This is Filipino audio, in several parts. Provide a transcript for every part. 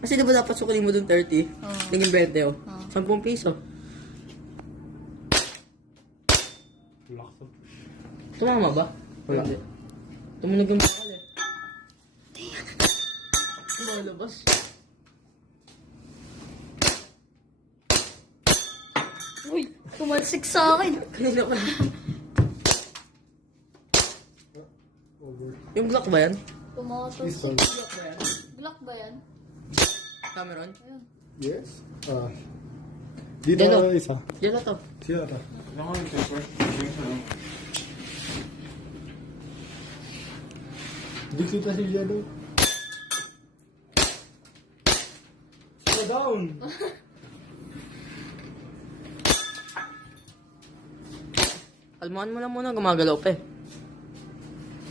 Kasi diba dapat sukulin mo dun 30? Naging 20 oh. 10 piso. Tumama ba? Wala. Hindi. Tumunog yung bakal eh. Lumalabas. Uy, tumalsik sa akin. Kanina pa. Yung Glock ba yan? Tumatalsik. Glock ba yan? Glock ba yan? Cameron? Ayun. Yes? Dito Dito. na isa. Diyan na to. Sino na to? Dito kita si Yellow. Slow down! Kalmahan mo lang muna, gumagalaw pa eh.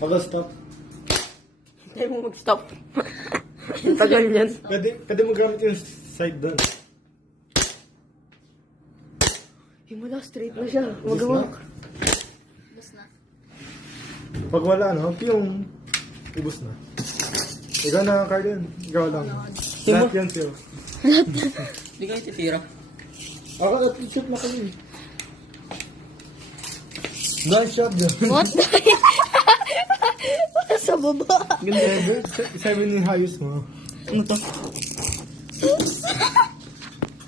Ako stop. Hintayin mo mag-stop. Ang tagal yan. Pwede mo gamit yung side doon. Himala, straight na siya. Ubus Magawa. na? Bus na. Pag wala, no? Yung ubus na. Ikaw na, Carden. Ikaw lang. Lahat yan sa'yo. Hindi kayo titira. Ako na, t-shirt na kami. Gunshot dyan. What? Wala sa baba. Ganda. Sabi ni Hayos mo. Ano to?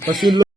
Kasi